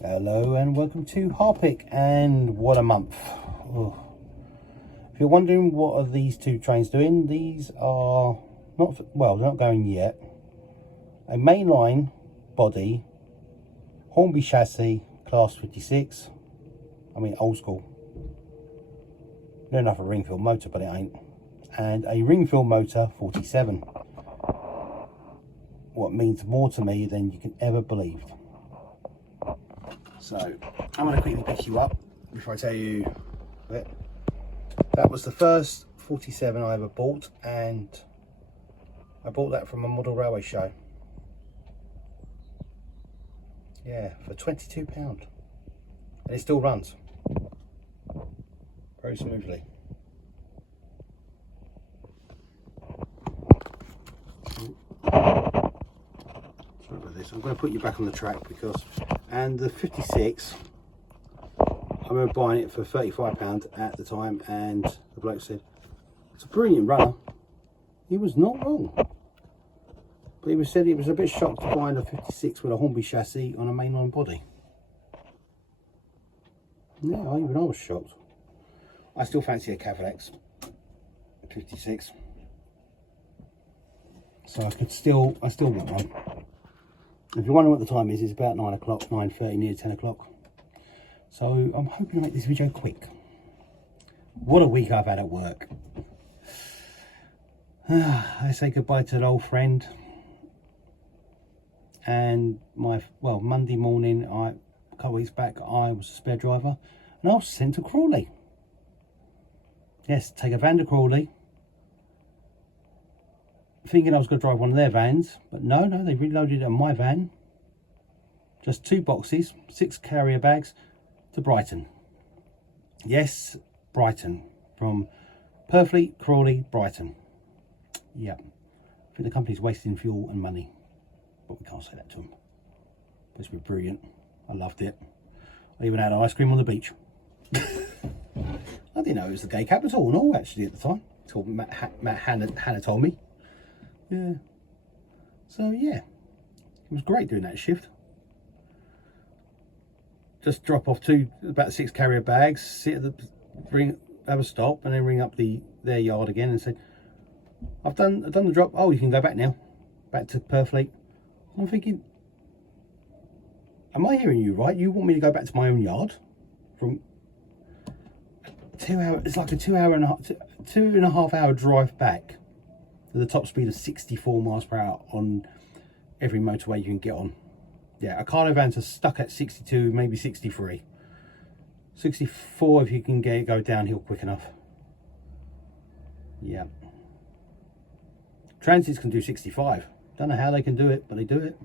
Hello and welcome to Harpic, and what a month. Oh. If you're wondering what are these two trains doing, these are not, well, they're not going yet. A mainline body, Hornby chassis, class 56. I mean old school. Near enough a Ringfield motor, but it ain't. And a Ringfield motor 47. What means more to me than you can ever believe. So I'm going to quickly pick you up before I tell you that was the first 47 I ever bought, and I bought that from a model railway show. Yeah, for £22, and it still runs very smoothly. Sorry about this. I'm going to put you back on the track because, and the 56, I remember buying it for £35 at the time, and the bloke said it's a brilliant runner. He was not wrong, but he said he was a bit shocked to find a 56 with a Hornby chassis on a mainline body. Yeah, even I was shocked. I still fancy a Cavalex 56, so I still want one. If you're wondering what the time is, it's about 9 o'clock, 9:30, near 10 o'clock. So I'm hoping to make this video quick. What a week I've had at work. I say goodbye to an old friend. And Monday morning, a couple of weeks back, I was a spare driver and I was sent to Crawley. Yes, take a van to Crawley. Thinking I was going to drive one of their vans, but no, they reloaded it on my van. Just 2 boxes, 6 carrier bags to Brighton. Yes, Brighton. From Purfleet, Crawley, Brighton. Yep. I think the company's wasting fuel and money, but we can't say that to them. But it's been brilliant. I loved it. I even had ice cream on the beach. I didn't know it was the gay capital and all, actually, at the time. Until Hannah told me. Yeah. So yeah, it was great doing that shift. Just drop off about 6 carrier bags, sit at have a stop, and then ring up their yard again and said, I've done the drop. Oh, you can go back now, back to Purfleet. I'm thinking, am I hearing you right? You want me to go back to my own yard from 2 hours? It's like a 2.5 hour drive back. With a top speed of 64 miles per hour on every motorway you can get on. Yeah, Ocado vans are stuck at 62, maybe 63. 64 if you can go downhill quick enough. Yeah. Transits can do 65. Don't know how they can do it, but they do it.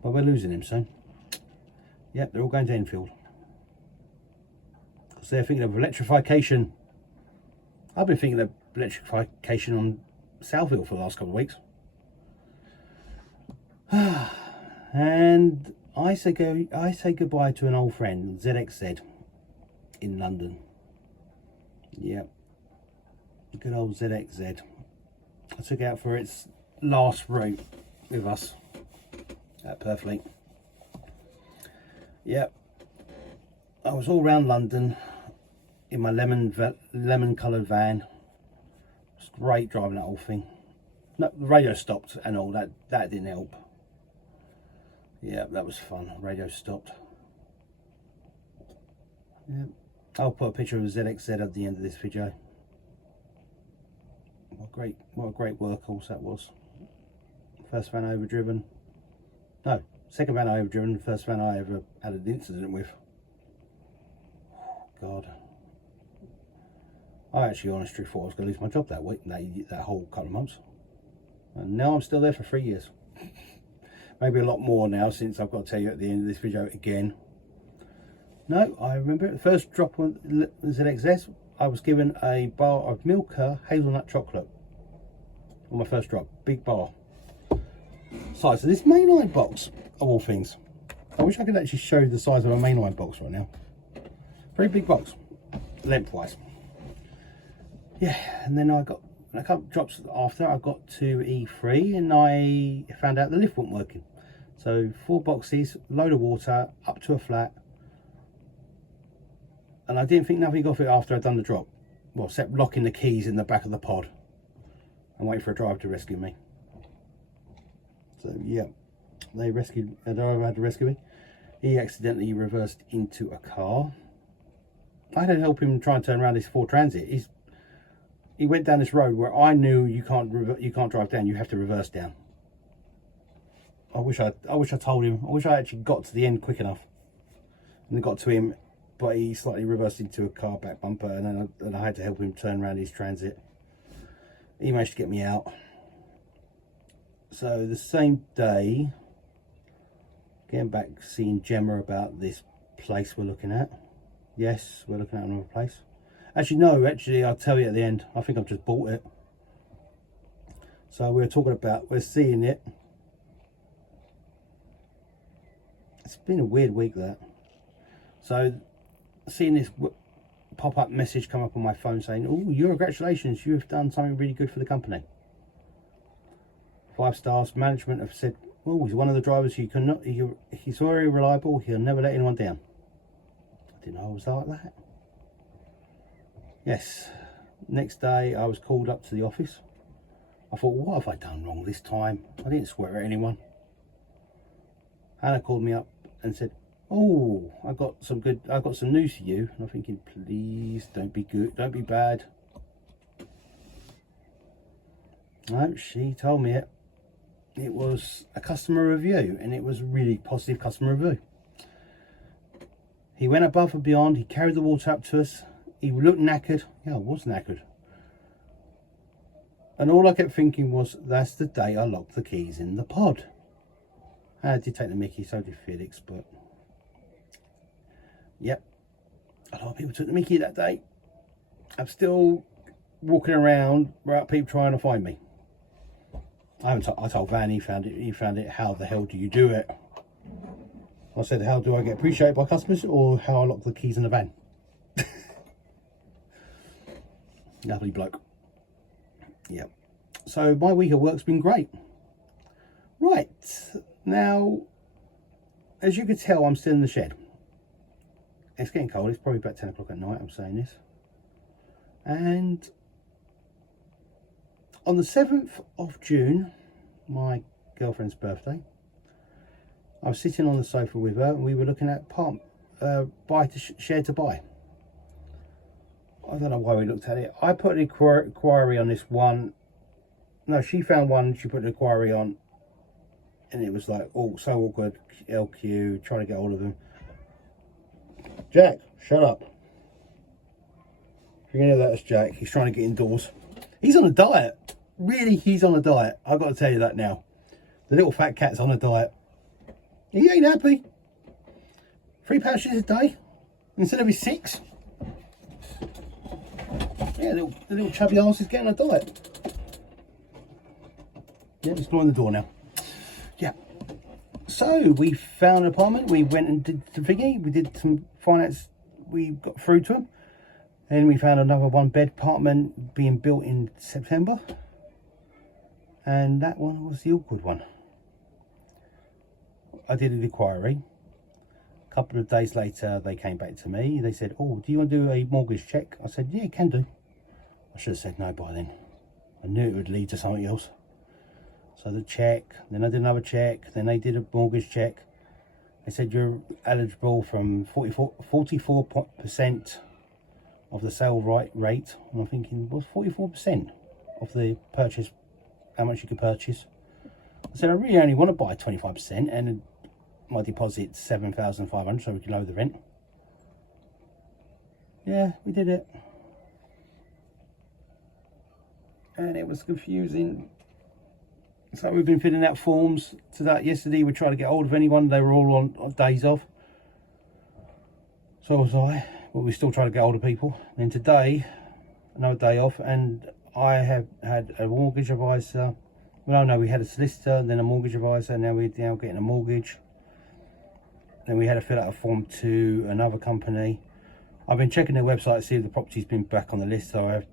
But we're losing them soon. Yep, they're all going to Enfield. Because they're thinking of electrification. I've been thinking of electrification on Southville for the last couple of weeks. And I say goodbye to an old friend, ZXZ, in London. Yep, good old ZXZ. I took it out for its last route with us at Purfleet. Yep, I was all around London in my lemon coloured van. It's great driving that whole thing. No, the radio stopped and all that didn't help. Yeah, that was fun. Radio stopped. Yeah, I'll put a picture of ZXZ at the end of this video. What a great workhorse that was. First van I ever driven. No, second van I ever driven. First van I ever had an incident with. Oh, God. I actually honestly thought I was going to lose my job that week, that whole couple of months. And now I'm still there for 3 years. Maybe a lot more now, since I've got to tell you at the end of this video again. No, I remember the first drop on ZXS, I was given a bar of Milka hazelnut chocolate on my first drop. Big bar. Size of this mainline box, of all things. I wish I could actually show you the size of a mainline box right now. Very big box, lengthwise. Yeah, and then I got a couple of drops after I got to E3 and I found out the lift wasn't working. So 4 boxes, load of water, up to a flat. And I didn't think nothing of it after I'd done the drop. Well, except locking the keys in the back of the pod and waiting for a driver to rescue me. So yeah, the driver had to rescue me. He accidentally reversed into a car. I had to help him try and turn around his Ford Transit. He went down this road where I knew you can't drive down, you have to reverse down. I wish I told him. I wish I actually got to the end quick enough and got to him, but he slightly reversed into a car back bumper, and then I had to help him turn around his Transit. He managed to get me out. So the same day, getting back, seeing Gemma about this place we're looking at. Yes, we're looking at another place. Actually, no, I'll tell you at the end. I think I've just bought it. So we're seeing it. It's been a weird week, that. So, seeing this pop-up message come up on my phone saying, "Oh, congratulations, you've done something really good for the company. 5 stars. Management have said, oh, he's one of the drivers he's very reliable, he'll never let anyone down." I didn't know I was like that. Yes. Next day, I was called up to the office. I thought, what have I done wrong this time? I didn't swear at anyone. Hannah called me up and said, "Oh, I got some news for you." And I'm thinking, please don't be good, don't be bad. No, she told me it. It was a customer review, and it was a really positive customer review. He went above and beyond. He carried the water up to us. He looked knackered. Yeah, I was knackered. And all I kept thinking was, that's the day I locked the keys in the pod. I did take the mickey, so did Felix, but yep, a lot of people took the mickey that day. I'm still walking around without people trying to find me. I told Van, he found it. How the hell do you do it? I said, how do I get appreciated by customers, or how I lock the keys in the van? Lovely bloke. Yep. So my week at work's been great. Right. Now, as you can tell, I'm still in the shed. It's getting cold. It's probably about 10 o'clock at night I'm saying this. And on the 7th of June, my girlfriend's birthday, I was sitting on the sofa with her, and we were looking at share to buy. I don't know why we looked at it. I put an inquiry on this one. No, she found one, she put an inquiry on, and it was like, oh, so awkward, LQ, trying to get hold of him. Jack, shut up. If you can hear that, it's Jack. He's trying to get indoors. He's on a diet. Really, he's on a diet. I've got to tell you that now. The little fat cat's on a diet. He ain't happy. 3 pouches a day instead of his 6. Yeah, the little chubby arse is getting on a diet. Yeah, he's blowing the door now. Yeah. So we found an apartment. We went and did the thingy. We did some finance. We got through to him. Then we found another 1-bed apartment being built in September. And that one was the awkward one. I did an inquiry. A couple of days later, they came back to me. They said, oh, do you want to do a mortgage check? I said, yeah, can do. I should have said no by then. I knew it would lead to something else. So the check, then I did another check, then they did a mortgage check. They said you're eligible from 44% of the sale rate. And I'm thinking, what's 44% of the purchase, how much you can purchase? I said, I really only want to buy 25%, and my deposit's 7,500, so we can lower the rent. Yeah, we did it. And it was confusing. So we've been filling out forms to that. Yesterday we tried to get hold of anyone. They were all on days off. So was I. But we still trying to get hold of people. And today, another day off, and I have had a mortgage advisor. Well, no, we had a solicitor, then a mortgage advisor. Now we're now getting a mortgage. Then we had to fill out a form to another company. I've been checking their website to see if the property's been back on the list, so I have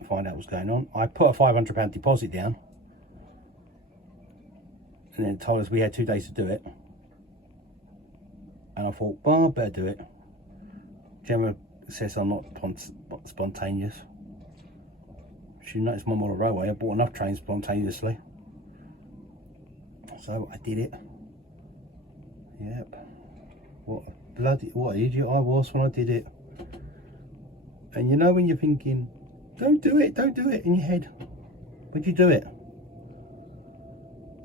to find out what's going on. I put a £500 deposit down. and then it told us we had 2 days to do it. And I thought, well, I better do it. Gemma says I'm not spontaneous. She noticed my model railway. I bought enough trains spontaneously. So I did it. Yep. What an idiot I was when I did it. And you know when you're thinking, don't do it in your head. But you do it.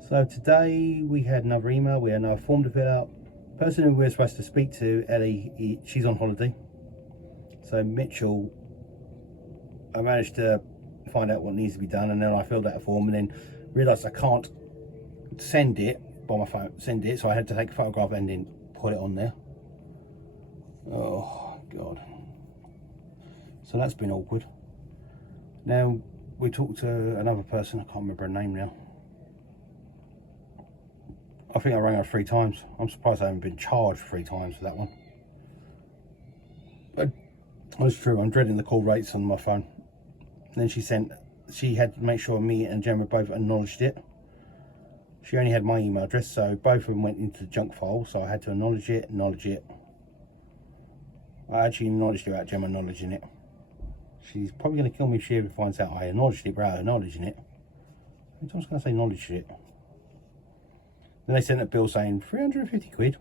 So today we had another email. We had another form to fill out. The person who we're supposed to speak to, Ellie, she's on holiday. So Mitchell, I managed to find out what needs to be done, and then I filled out a form and then realised I can't send it by my phone, so I had to take a photograph and then put it on there. Oh God. So that's been awkward. Now we talked to another person, I can't remember her name now. I think I rang her 3 times. I'm surprised I haven't been charged 3 times for that one. But that's true, I'm dreading the call rates on my phone. And then she had to make sure me and Gemma both acknowledged it. She only had my email address, so both of them went into the junk file, so I had to acknowledge it. I actually acknowledged it without Gemma acknowledging it. She's probably going to kill me if she ever finds out I acknowledged it without acknowledging it. I'm just going to say acknowledged it. Then they sent a bill saying 350 quid.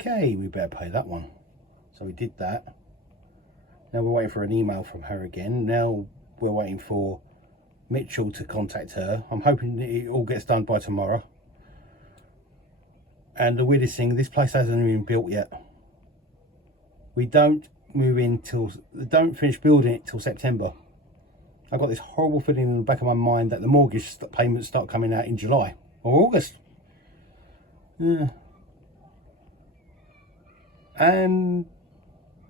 Okay, we better pay that one. So we did that. Now we're waiting for an email from her again. Now we're waiting for Mitchell to contact her. I'm hoping it all gets done by tomorrow. And the weirdest thing, this place hasn't even been built yet. We don't finish building it till September. I've got this horrible feeling in the back of my mind that the mortgage payments start coming out in July or August. Yeah. And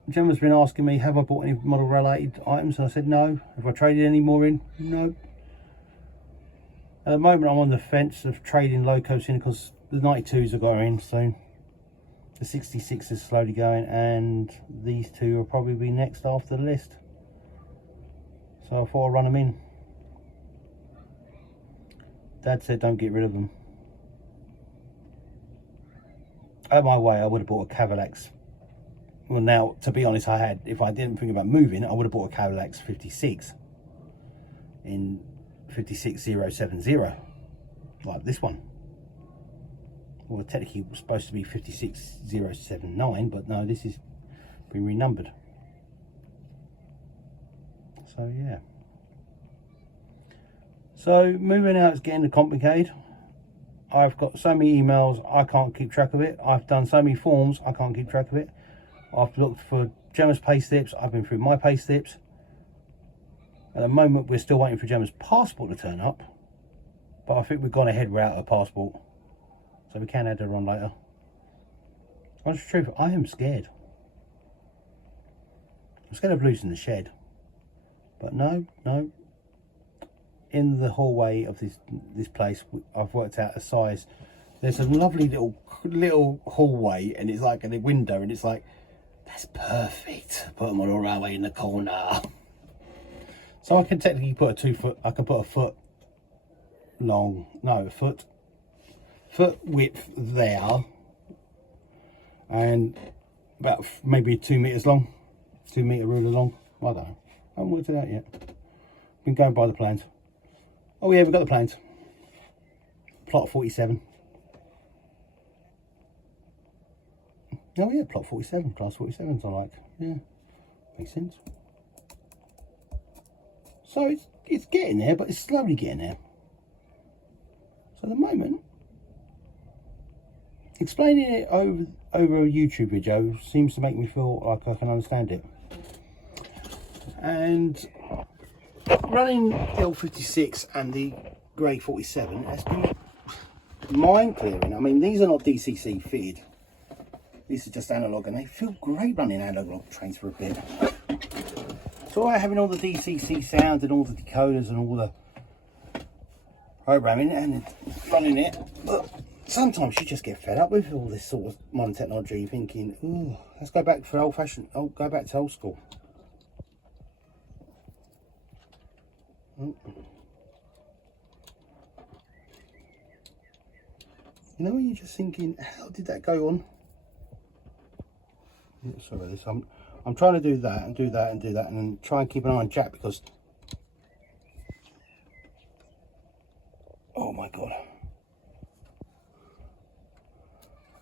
Gemma's been asking me, have I bought any model related items? And I said no. Have I traded any more in? No. At the moment I'm on the fence of trading locos in because the 92s are going soon. The 66 is slowly going, and these two will probably be next after the list. So I thought I'd run them in. Dad said don't get rid of them. Out of my way, I would have bought a Cavalax. Well, now, to be honest, if I didn't think about moving, I would have bought a Cavalax 56 in 56070, like this one. Well, technically it was supposed to be 56079, but no, this is been renumbered. So yeah. So moving out is getting complicated. I've got so many emails, I can't keep track of it. I've done so many forms, I can't keep track of it. I've looked for Gemma's pay slips, I've been through my pay slips. At the moment we're still waiting for Gemma's passport to turn up, but I think we've gone ahead without her passport, so we can add her on later. Honest truth, I am scared. I'm scared of losing the shed, but no. In the hallway of this place, I've worked out a size. There's a lovely little hallway, and it's like a window, and it's like, that's perfect. Put them on a railway in the corner. So I can technically put a 2 foot. I can put a foot long, no, foot width there, and about maybe 2 meters long, 2 meter ruler long. I don't know. I haven't worked it out yet. Been going by the plans. Oh yeah, we've got the plans. Plot 47. Oh yeah, plot 47, class 47s I like. Yeah, makes sense. So it's getting there, but it's slowly getting there. So at the moment, explaining it over a YouTube video seems to make me feel like I can understand it. And running the L56 and the Grey 47 has been mind clearing. I mean, these are not DCC fitted. These are just analog, and they feel great running analog trains for a bit. It's all right having all the DCC sound and all the decoders and all the programming and running it, but sometimes you just get fed up with all this sort of modern technology, thinking, ooh, let's go back for old-fashioned, go back to old school. You know, when you're just thinking, how did that go on? Yeah, sorry about this. I'm trying to do that and do that and do that, and then try and keep an eye on Jack, because, oh my god.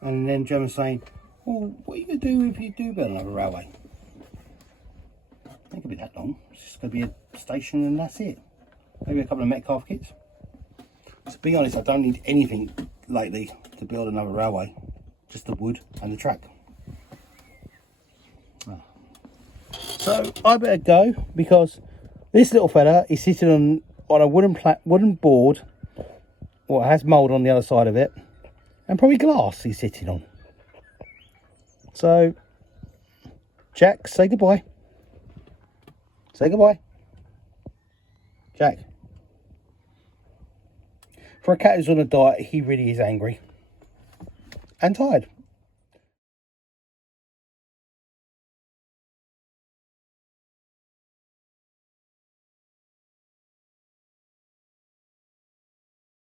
And then Gemma's saying, well, what are you going to do if you do build another railway? It ain't going to be that long. It's just going to be a station and that's it. Maybe a couple of Metcalfe kits. To be honest, I don't need anything lately to build another railway. Just the wood and the track. So I better go, because this little fella is sitting on a wooden board, or it has mould on the other side of it, and probably glass he's sitting on. So, Jack, say goodbye. Say goodbye. Jack. For a cat who's on a diet, he really is angry and tired.